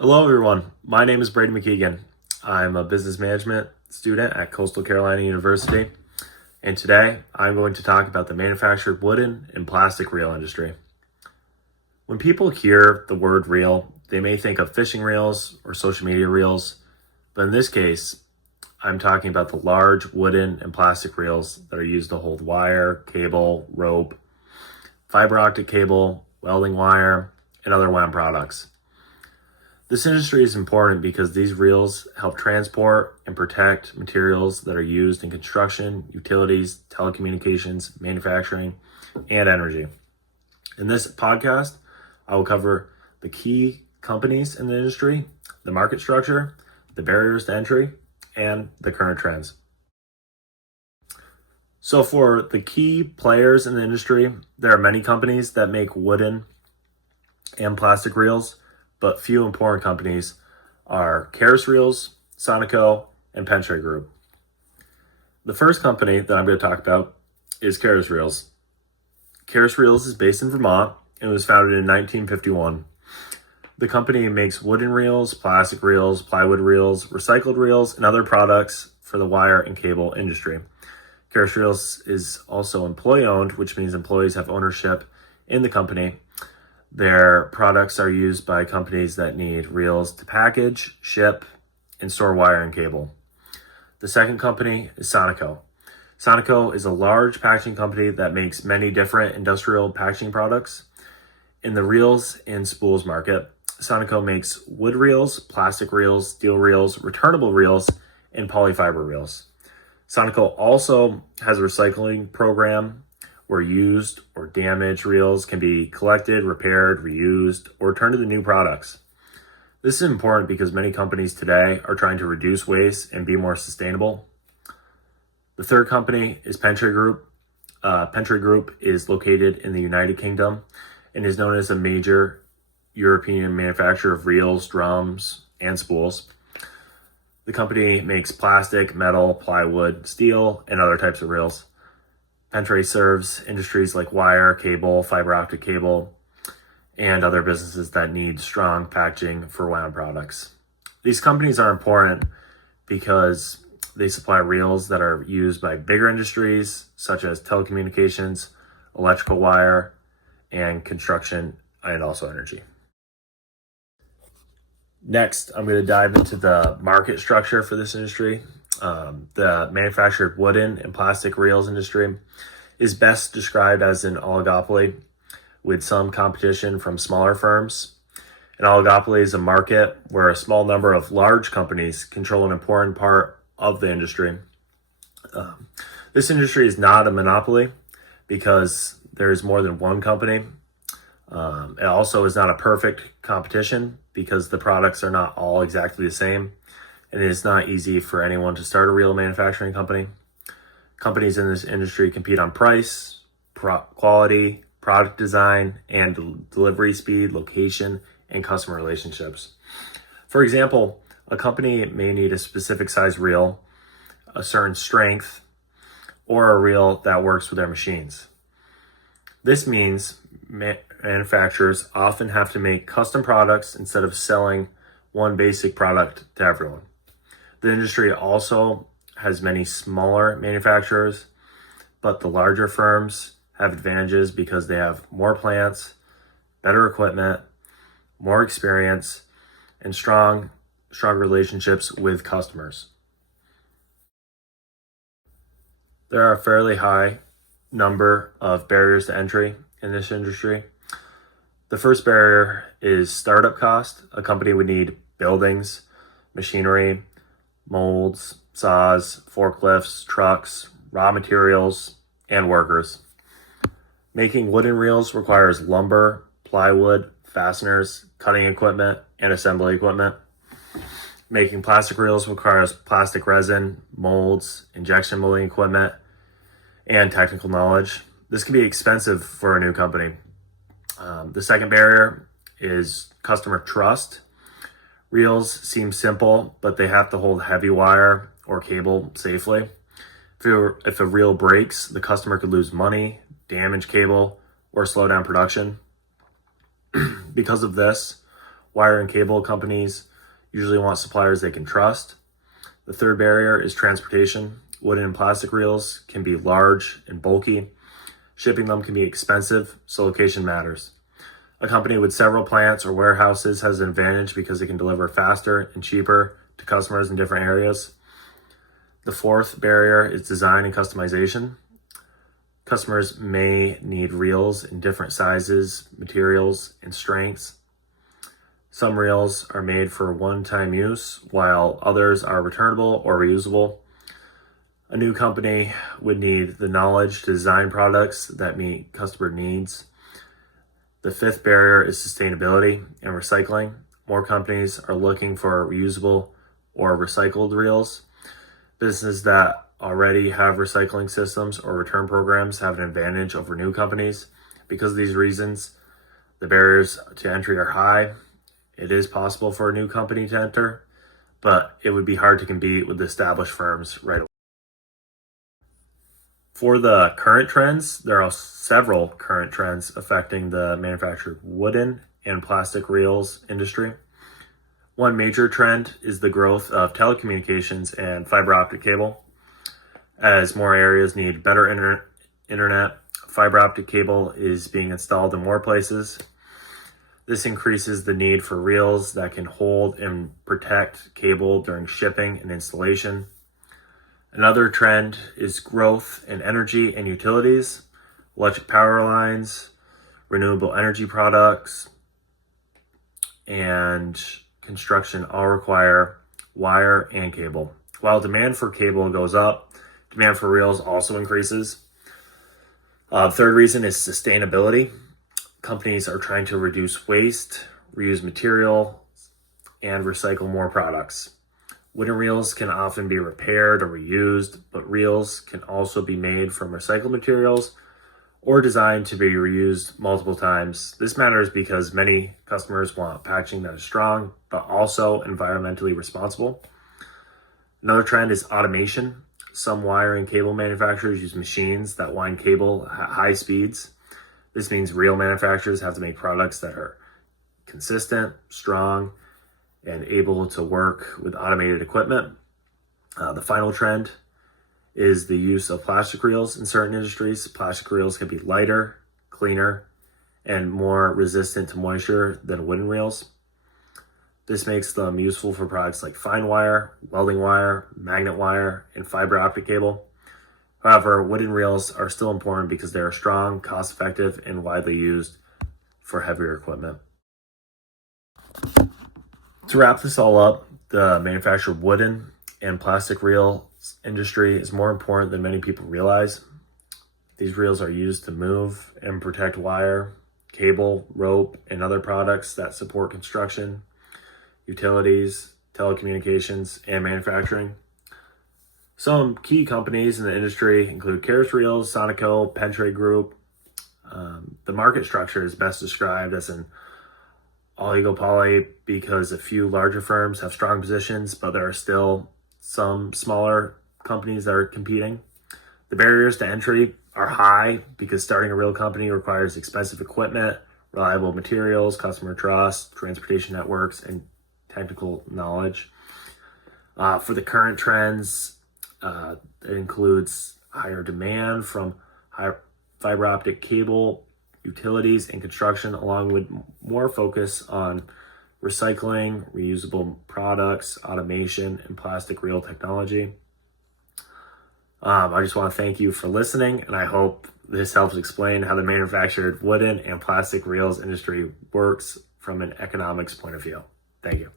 Hello, everyone. My name is Braedon Mckeighan. I'm a business management student at Coastal Carolina University, and today I'm going to talk about the manufactured wooden and plastic reel industry. When people hear the word reel, they may think of fishing reels or social media reels, but in this case, I'm talking about the large wooden and plastic reels that are used to hold wire, cable, rope, fiber optic cable, welding wire, and other wound products. This industry is important because these reels help transport and protect materials that are used in construction, utilities, telecommunications, manufacturing, and energy. In this podcast, I will cover the key companies in the industry, the market structure, the barriers to entry, and the current trends. So for the key players in the industry, there are many companies that make wooden and plastic reels, but few important companies are Karis Reels, Sonico, and Pentray Group. The first company that I'm going to talk about is Karis Reels. Karis Reels is based in Vermont and was founded in 1951. The company makes wooden reels, plastic reels, plywood reels, recycled reels, and other products for the wire and cable industry. Karis Reels is also employee-owned, which means employees have ownership in the company. Their products are used by companies that need reels to package, ship, and store wire and cable. The second company is Sonico. Sonico is a large packaging company that makes many different industrial packaging products. In the reels and spools market, Sonico makes wood reels, plastic reels, steel reels, returnable reels, and polyfiber reels. Sonico also has a recycling program where used or damaged reels can be collected, repaired, reused, or turned into new products. This is important because many companies today are trying to reduce waste and be more sustainable. The third company is Pentray Group. Pentray Group is located in the United Kingdom and is known as a major European manufacturer of reels, drums, and spools. The company makes plastic, metal, plywood, steel, and other types of reels. Pentray serves industries like wire, cable, fiber optic cable, and other businesses that need strong packaging for wound products. These companies are important because they supply reels that are used by bigger industries such as telecommunications, electrical wire, and construction, and also energy. Next, I'm going to dive into the market structure for this industry. The manufactured wooden and plastic reels industry is best described as an oligopoly with some competition from smaller firms. An oligopoly is a market where a small number of large companies control an important part of the industry. This industry is not a monopoly because there is more than one company. It also is not a perfect competition because the products are not all exactly the same, and it is not easy for anyone to start a reel manufacturing company. Companies in this industry compete on price, quality, product design, and delivery speed, location, and customer relationships. For example, a company may need a specific size reel, a certain strength, or a reel that works with their machines. This means manufacturers often have to make custom products instead of selling one basic product to everyone. The industry also has many smaller manufacturers, but the larger firms have advantages because they have more plants, better equipment, more experience, and strong relationships with customers. There are a fairly high number of barriers to entry in this industry. The first barrier is startup cost. A company would need buildings, machinery, molds, saws, forklifts, trucks, raw materials, and workers. Making wooden reels requires lumber, plywood, fasteners, cutting equipment, and assembly equipment. Making plastic reels requires plastic resin, molds, injection molding equipment, and technical knowledge. This can be expensive for a new company. The second barrier is customer trust. Reels seem simple, but they have to hold heavy wire or cable safely. If a reel breaks, the customer could lose money, damage cable, or slow down production. Because of this, Wire and cable companies usually want suppliers they can trust. The third barrier is transportation. Wooden and plastic reels can be large and bulky. Shipping them can be expensive, so location matters. A company with several plants or warehouses has an advantage because it can deliver faster and cheaper to customers in different areas. The fourth barrier is design and customization. Customers may need reels in different sizes, materials, and strengths. Some reels are made for one-time use, while others are returnable or reusable. A new company would need the knowledge to design products that meet customer needs. The fifth barrier is sustainability and recycling. More companies are looking for reusable or recycled reels. Businesses that already have recycling systems or return programs have an advantage over new companies. Because of these reasons, the barriers to entry are high. It is possible for a new company to enter, but it would be hard to compete with established firms right away. For the current trends, there are several current trends affecting the manufactured wooden and plastic reels industry. One major trend is the growth of telecommunications and fiber optic cable. As more areas need better internet, fiber optic cable is being installed in more places. This increases the need for reels that can hold and protect cable during shipping and installation. Another trend is growth in energy and utilities. Electric power lines, renewable energy products, and construction all require wire and cable. While demand for cable goes up, demand for reels also increases. Third reason is sustainability. Companies are trying to reduce waste, reuse material, and recycle more products. Wooden reels can often be repaired or reused, but reels can also be made from recycled materials or designed to be reused multiple times. This matters because many customers want packaging that is strong, but also environmentally responsible. Another trend is automation. Some wire and cable manufacturers use machines that wind cable at high speeds. This means reel manufacturers have to make products that are consistent, strong, and able to work with automated equipment. The final trend is the use of plastic reels in certain industries. Plastic reels can be lighter, cleaner, and more resistant to moisture than wooden reels. This makes them useful for products like fine wire, welding wire, magnet wire, and fiber optic cable. However, wooden reels are still important because they are strong, cost-effective, and widely used for heavier equipment. To wrap this all up, the manufactured wooden and plastic reels industry is more important than many people realize. These reels are used to move and protect wire, cable, rope, and other products that support construction, utilities, telecommunications, and manufacturing. Some key companies in the industry include Karis Reels, Sonico, Pentrade Group. The market structure is best described as an oligopoly because a few larger firms have strong positions, but there are still some smaller companies that are competing. The barriers to entry are high because starting a reel company requires expensive equipment, reliable materials, customer trust, transportation networks, and technical knowledge. For the current trends, it includes higher demand from fiber optic cable, utilities, and construction, along with more focus on recycling, reusable products, automation, and plastic reel technology. I just want to thank you for listening, and I hope this helps explain how the manufactured wooden and plastic reels industry works from an economics point of view. Thank you.